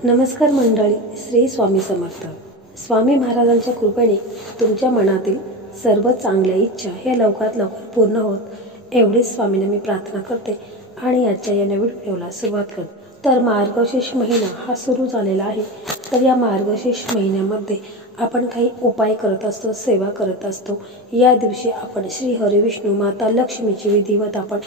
नमस्कार मंडळी, श्री स्वामी समर्थ. स्वामी महाराजांच्या कृपेने तुमच्या मनातील सर्व चांगल्या इच्छा या लवकरात लवकर पूर्ण होत एवढीच स्वामींना मी प्रार्थना करते आणि आजच्या या नवीन व्हिडिओला सुरुवात करते. तर मार्गशीर्ष महिना हा सुरू झालेला आहे. तर या मार्गशीर्ष महिन्यामध्ये आपण काही उपाय करत असतो, सेवा करत असतो. या दिवशी आपण श्री हरिविष्णू माता लक्ष्मीची विधिवत आपण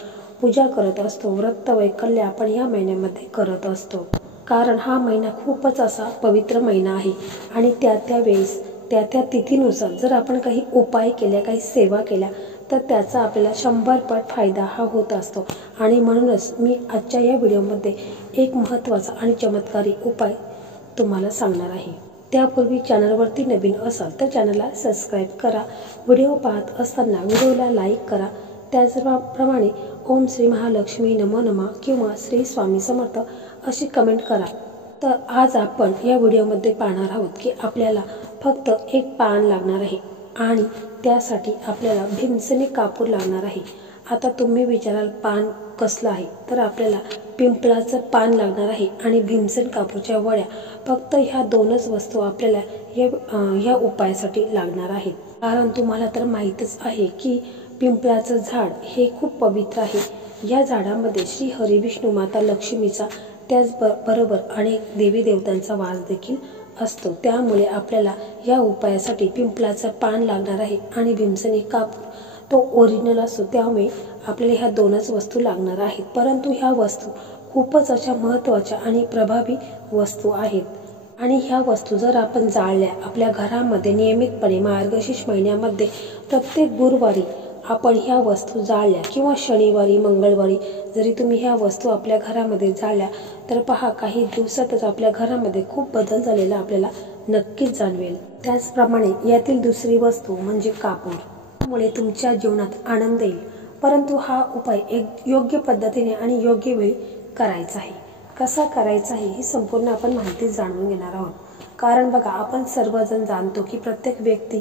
पूजा करत असतो. व्रत वैकल्य आपण या महिन्यामध्ये करत असतो, कारण हा महिना खूपच असा पवित्र महिना आहे आणि त्या वेळेस त्या तिथीनुसार जर आपण काही उपाय केल्या, काही सेवा केल्या तर त्याचा आपल्याला 100 पट फायदा हा होत असतो. आणि म्हणूनच मी आजच्या या व्हिडिओमध्ये एक महत्त्वाचा आणि चमत्कारी उपाय तुम्हाला सांगणार आहे. त्यापूर्वी चॅनलवरती नवीन असाल तर चॅनलला सबस्क्राईब करा. व्हिडिओ पाहत असताना व्हिडिओला लाईक करा. त्याचप्रमाणे ओम श्री महालक्ष्मी नमो नमः किंवा श्री स्वामी समर्थ अशी कमेंट करा. तर आज आपण या व्हिडिओमध्ये पाहणार आहोत की आपल्याला फक्त एक पान लागणार आहे आणि त्यासाठी आपल्याला भीमसेनी कापूर लागणार आहे. आता तुम्ही विचाराल पान कसलं आहे, तर आपल्याला पिंपळाचं पान लागणार आहे आणि भीमसेन कापूरच्या वड्या. फक्त ह्या दोनच वस्तू आपल्याला या उपायासाठी लागणार आहेत. कारण तुम्हाला तर माहीतच आहे की पिंपळाचं झाड हे खूप पवित्र आहे. या झाडामध्ये श्री हरिविष्णू माता लक्ष्मीचा त्याचबरोबर अनेक देवी देवतांचा वास देखील असतो. त्यामुळे आपल्याला या उपायासाठी पिंपळाचं पान लागणार आहे आणि भीमसेनी कापूर तो ओरिजिनल असतो. त्यामुळे आपल्याला ह्या दोनच वस्तू लागणार आहेत. परंतु ह्या वस्तू खूपच अशा महत्त्वाच्या आणि प्रभावी वस्तू आहेत. आणि ह्या वस्तू जर आपण जाळल्या आपल्या घरामध्ये नियमितपणे मार्गशीर्ष महिन्यामध्ये प्रत्येक गुरुवारी आपण ह्या वस्तू जाळल्या किंवा शनिवारी मंगळवारी जरी तुम्ही ह्या वस्तू आपल्या घरामध्ये जाळल्या तर पहा, काही दिवसातच आपल्या घरामध्ये खूप बदल झालेला आपल्याला नक्कीच जाणवेल. त्याचप्रमाणे यातील दुसरी वस्तू म्हणजे कापूर. त्यामुळे तुमच्या जीवनात आनंद येईल. परंतु हा उपाय एक योग्य पद्धतीने आणि योग्य वेळी करायचा आहे. कसा करायचा आहे ही संपूर्ण आपण माहिती जाणून घेणार आहोत. कारण बघा, आपण सर्वजण जाणतो की प्रत्येक व्यक्ती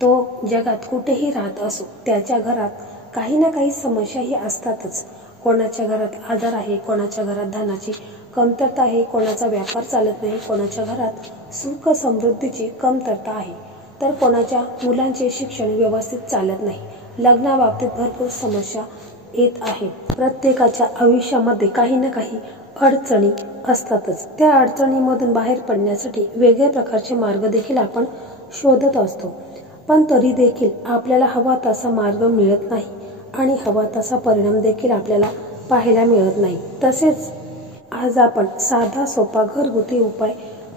तो जगात कुठेही राहत असो, त्याच्या घरात काही ना काही समस्या ही असतातच. कोणाच्या घरात आजार आहे, कोणाच्या घरात धनाची कमतरता आहे, कोणाचा व्यापार चालत नाही, कोणाच्या घरात सुख समृद्धीची कमतरता आहे, तर कोणाच्या मुलांचे शिक्षण व्यवस्थित चालत नाही. लग्नाबाबतीत भरपूर समस्या येत आहेत. प्रत्येकाच्या आयुष्यामध्ये काही ना काही अडचणी असतातच. त्या अडचणीमधून बाहेर पडण्यासाठी वेगळ्या प्रकारचे मार्ग देखील आपण शोधत असतो. पण तरी देखील आपल्याला हवा तसा मार्ग मिळत नाही आणि हवा तसा परिणाम देखील आपल्याला पाहायला मिळत नाही. तसेच आज आपण साधा सोपा घरगुती उपाय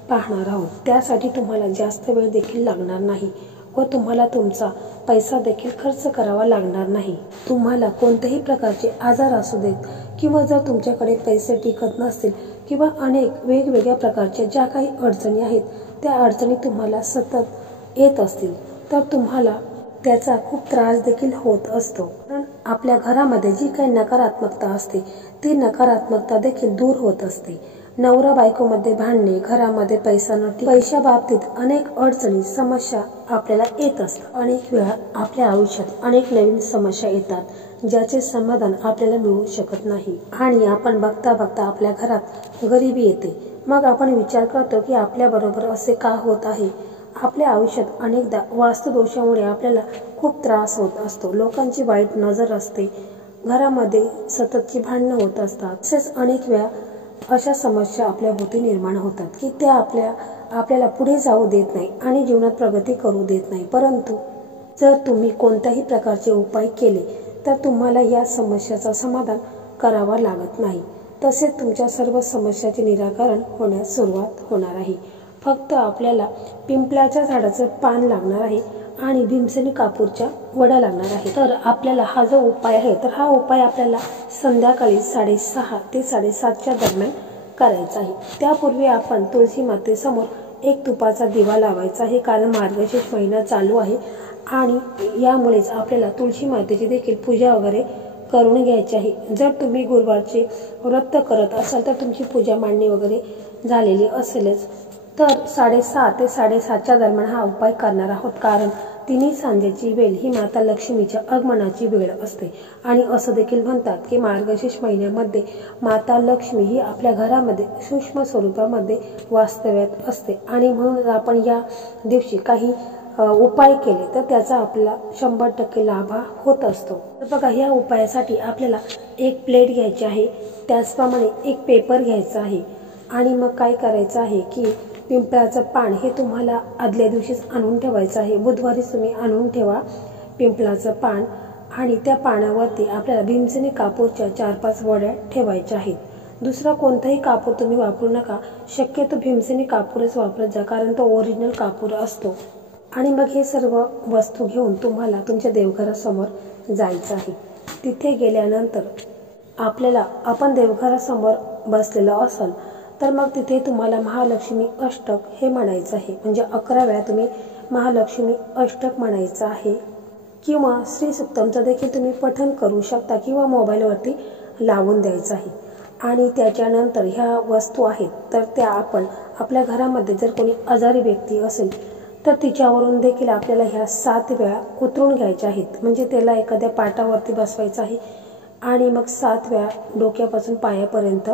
पाहणार आहोत. त्यासाठी तुम्हाला जास्त वेळ देखील लागणार नाही व तुम्हाला तुमचा पैसा देखील खर्च करावा लागणार नाही. तुम्हाला कोणत्याही प्रकारचे आजार असू देत किंवा जर तुमच्याकडे पैसे टिकत नसतील किंवा अनेक वेगवेगळ्या प्रकारच्या ज्या काही अडचणी आहेत त्या अडचणी तुम्हाला सतत येत असतील तर तुम्हाला त्याचा खूप त्रास देखील होत असतो. कारण आपल्या घरामध्ये जी काही नकारात्मकता असते ती नकारात्मकता देखील दूर होत असते. नवरा बायकोमध्ये भांडणे, घरामध्ये पैसा नसणे, पैशाबाबतीत अनेक अडचणी समस्या आपल्याला येत असतात. अनेक वेळा आपल्या आयुष्यात अनेक नवीन समस्या येतात ज्याचे समाधान आपल्याला मिळू शकत नाही आणि आपण बघता बघता आपल्या घरात गरिबी येते. मग आपण विचार करतो की आपल्या बरोबर असे का होत आहे. आपल्या आयुष्यात अनेकदा वास्तुदोषामुळे आपल्याला खूप त्रास होत असतो. लोकांची वाईट नजर असते, घरामध्ये सततची भांडणं होत असतात. तसेच अनेक वेळा अशा समस्या आपल्या भोवती निर्माण होतात की त्या आपल्याला पुढे जाऊ देत नाही आणि जीवनात प्रगती करू देत नाही. परंतु जर तुम्ही कोणत्याही प्रकारचे उपाय केले तर तुम्हाला या समस्याचा समाधान करावा लागत नाही. तसेच तुमच्या सर्व समस्याचे निराकरण होण्यास सुरुवात होणार आहे. फक्त आपल्याला पिंपळाच्या झाडाचं पान लागणार आहे आणि भीमसेनी कापूरच्या वड्या लागणार आहे. तर आपल्याला हा जो उपाय आहे तर हा उपाय आपल्याला संध्याकाळी 6:30 ते 7:30च्या दरम्यान करायचा आहे. त्यापूर्वी आपण तुळशी मातेसमोर एक तुपाचा दिवा लावायचा आहे. कारण मार्गशीर्ष महिना चालू आहे आणि यामुळेच आपल्याला तुळशी मातेची देखील पूजा वगैरे करून घ्यायची आहे. जर तुम्ही गुरुवारचे व्रत करत असाल तर तुमची पूजा मांडणी वगैरे झालेली असेलच. तर 6:30 ते 7:30च्या दरम्यान हा उपाय करणार आहोत, कारण तिन्ही सांजेची वेळ ही माता लक्ष्मीच्या आगमनाची वेळ असते. आणि असं देखील म्हणतात की मार्गशीर्ष महिन्यामध्ये माता लक्ष्मी ही आपल्या घरामध्ये सूक्ष्म स्वरूपामध्ये वास्तव्यात असते. आणि म्हणून आपण या दिवशी काही उपाय केले तर त्याचा आपला 100% लाभ होत असतो. तर बघा, या उपायासाठी आपल्याला एक प्लेट घ्यायची आहे, त्याचप्रमाणे एक पेपर घ्यायचा आहे. आणि मग काय करायचं आहे की पिंपळाचं पान हे तुम्हाला आदल्या दिवशीच आणून ठेवायचं आहे. बुधवारीच तुम्ही आणून ठेवा पिंपळाचं पान. आणि त्या पानावरती आपल्याला भीमसेनी कापूरच्या 4-5 वड्या ठेवायच्या आहेत. दुसरा कोणताही कापूर तुम्ही वापरू नका, शक्यतो भीमसेनी कापूरच वापरत जा, कारण तो ओरिजिनल कापूर असतो. आणि मग हे सर्व वस्तू घेऊन तुम्हाला तुमच्या देवघरासमोर जायचं आहे. तिथे गेल्यानंतर आपण देवघरासमोर बसलेलो असाल तर मग तिथे तुम्हाला महालक्ष्मी अष्टक हे म्हणायचं आहे. म्हणजे 11 वेळा तुम्ही महालक्ष्मी अष्टक म्हणायचं आहे. किंवा श्री सुक्तमचं देखील तुम्ही पठण करू शकता किंवा मोबाईलवरती लावून द्यायचं आहे. आणि त्याच्यानंतर ह्या वस्तू आहेत तर त्या आपण आपल्या घरामध्ये जर कोणी आजारी व्यक्ती असेल तर तिच्यावरून देखील आपल्याला ह्या 7 वेळा उतरून घ्यायच्या आहेत. म्हणजे त्याला एखाद्या पाटावरती बसवायचं आहे आणि मग 7 वेळा डोक्यापासून पायापर्यंत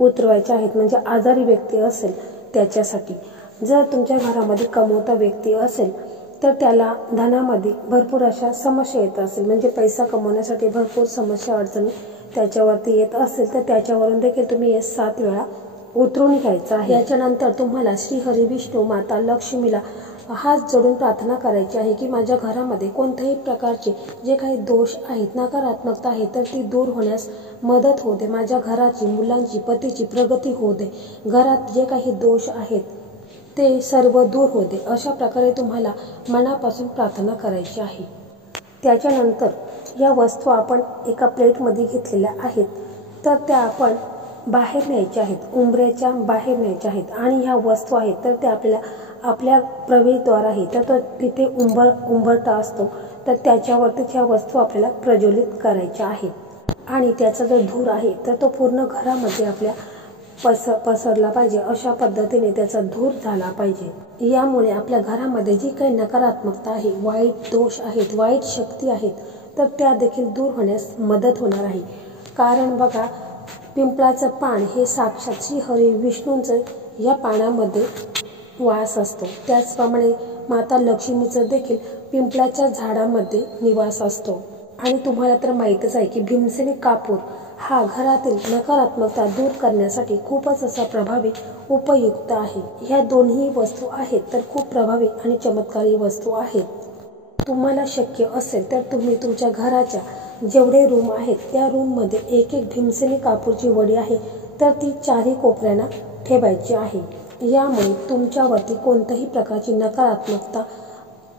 उतरवायच्या आहेत. म्हणजे आजारी व्यक्ती असेल त्याच्यासाठी. जर तुमच्या घरामध्ये कमवता व्यक्ती असेल तर त्याला धनामध्ये भरपूर अशा समस्या येत असेल, म्हणजे पैसा कमवण्यासाठी भरपूर समस्या अडचणी त्याच्यावरती येत असेल तर त्याच्यावरून देखील तुम्ही हे 7 वेळा उतरून घ्यायचं आहे. याच्यानंतर तुम्हाला श्री हरी विष्णू माता लक्ष्मीला हात जोडून प्रार्थना करायची आहे की माझ्या घरामध्ये कोणत्याही प्रकारचे जे काही दोष आहेत, नकारात्मकता आहे, तर ती दूर होण्यास मदत होऊ दे. माझ्या घराची, मुलांची, पतीची प्रगती होऊ दे. घरात जे काही दोष आहेत ते सर्व दूर होऊ दे. अशा प्रकारे तुम्हाला मनापासून प्रार्थना करायची आहे. त्याच्यानंतर या वस्तू आपण एका प्लेटमध्ये घेतलेल्या आहेत तर त्या आपण बाहेर न्यायच्या आहेत, उंबऱ्याच्या बाहेर न्यायच्या आहेत. आणि ह्या वस्तू आहेत तर त्या आपल्या प्रवेशद्वार आहे तर तिथे उंबरटा असतो तर त्याच्यावरतीच ह्या वस्तू आपल्याला प्रज्वलित करायच्या आहेत. आणि त्याचा जो धूर आहे तर तो पूर्ण घरामध्ये आपल्या पसरला पाहिजे. अशा पद्धतीने त्याचा धूर झाला पाहिजे. यामुळे आपल्या घरामध्ये जी काही नकारात्मकता आहे, वाईट दोष आहेत, वाईट शक्ती आहेत तर त्या देखील दूर होण्यास मदत होणार आहे. कारण बघा, पिंपळाचं पान हे साक्षात श्री हरी विष्णूंचं या पानामध्ये वास असतो. त्याचप्रमाणे माता लक्ष्मीचं देखील पिंपळाच्या झाडामध्ये निवास असतो. आणि तुम्हाला तर माहीतच आहे की भीमसेनी कापूर हा घरातील नकारात्मकता दूर करण्यासाठी खूपच असा प्रभावी उपयुक्त आहे. ह्या दोन्ही वस्तू आहेत तर खूप प्रभावी आणि चमत्कारी वस्तू आहेत. तुम्हाला शक्य असेल तर तुम्ही तुमच्या घराच्या जेवढे रूम आहेत त्या रूममध्ये एक भीमसेनी कापूरची वडी आहे तर ती 4ही कोपऱ्यांना ठेवायची आहे. यामुळे तुमच्यावरती कोणत्याही प्रकारची नकारात्मकता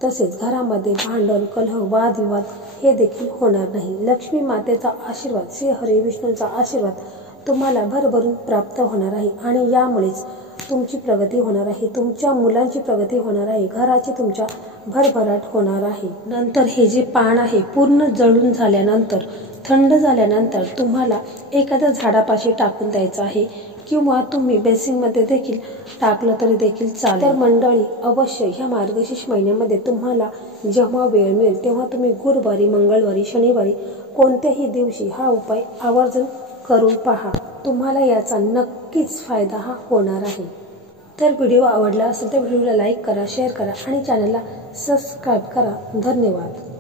तसेच घरामध्ये भांडण, कलह, वादविवाद हे देखील होणार नाही. लक्ष्मी मातेचा आशीर्वाद, श्री हरी विष्णूंचा आशीर्वाद तुम्हाला भरभरून प्राप्त होणार आहे. आणि यामुळेच तुमची प्रगती होणार आहे, तुमच्या मुलांची प्रगती होणार आहे, घराची तुमच्या भरभराट होणार आहे. नंतर हे जे पान आहे पूर्ण जळून झाल्यानंतर, थंड झाल्यानंतर तुम्हाला एखाद्या झाडापाशी टाकून द्यायचं आहे किंवा तुम्ही बेसिनमध्ये देखील टाकलं तरी देखील चालेल. तर मंडळी, अवश्य ह्या मार्गशीर्ष महिन्यामध्ये तुम्हाला जेव्हा वेळ मिळेल तेव्हा तुम्ही गुरुवारी, मंगळवारी, शनिवारी कोणत्याही दिवशी हा उपाय आवर्जून करून पहा. तुम्हाला याचा नक्कीच फायदा हा होणार आहे. तर व्हिडिओ आवडला असेल तर व्हिडिओला लाईक करा, शेअर करा आणि चॅनलला सबस्क्राईब करा. धन्यवाद.